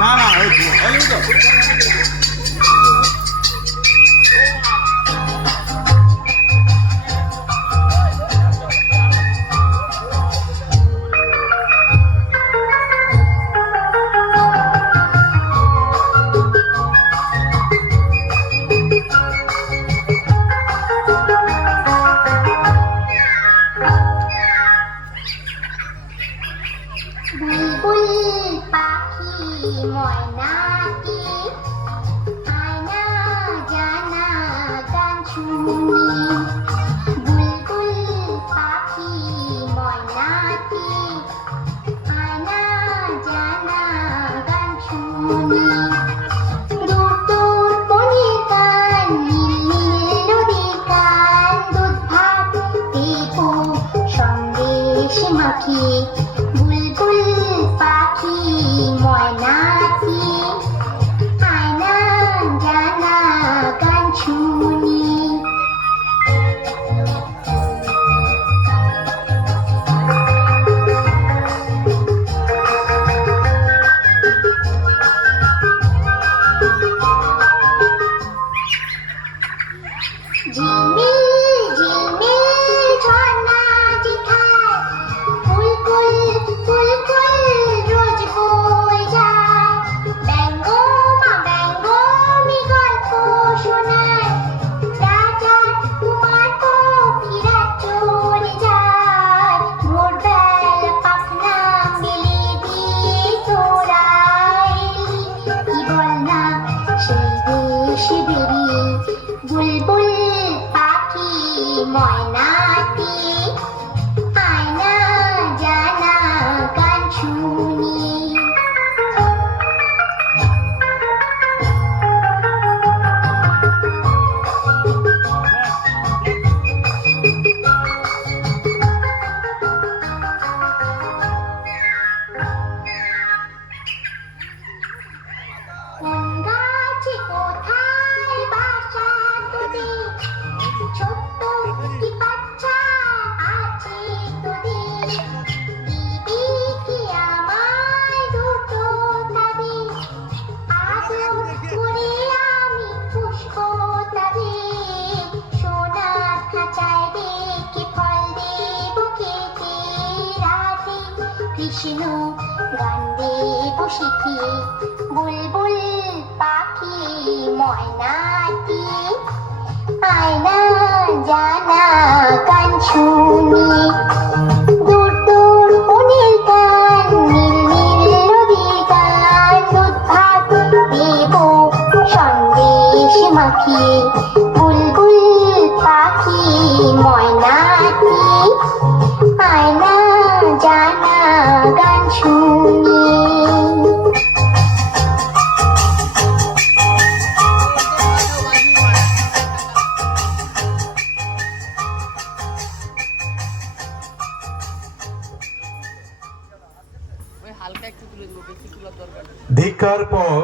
না না ওই তো বুলবুল পাখি ময়নাটি আয়না জানা গান শুনি। বুলবুল পাখি ময়নাটি আয়না জানা গান শুনি। দূর দূর বনের গান, নীল নীল নদীর গান, দুধ ভাত দেব সন্দেশ মাখিয়ে। বুলবুল পাখি ময়নাটি আয়না জানা গান শুনি। ঝিলমিল ঝিলমিল ঝর্ণা যেথায় ফুলকুল ফুলকুল রোজ বয়ে যায়। ব্যঙ্গ মা ব্যঙ্গমি গল্প শোনায়, রাজার কুমার পক্ষীরা চলে যায়। ভোরবেলা পাখনা মেলে দিয়ে তোরা এলি, কি বল না সেই দেশে বেরিয়ে। বুলবুল পাখি ময়নাটি আয়না জানা গান শুনি। কোন গাছে কোথায় বাসা তোদের, ছোট্ট কি বাচ্চা আছে তোদের। দিবি কি আমায় দুটো তাদের, আদর করে আমি পুষবো তাদের। সোনার খাঁচায় রেখে ফল দেব খেতে রাতে, কৃষ্ণ গান দেব শিখিয়ে। বুলবুল পাখি ময়নাটি আয়না জানা গান শুনি। দূর দূর বনের গান, নীল নীল নদীর গান, দুধ ভাত দেব সন্দেশ মাখিয়ে। বুলবুল পাখি ময়নাটি আয়না জানা গান শুনি। হালকা একটু তুলে দেবো, বেশি তোলার দরকার নেই। ধিক্কার পর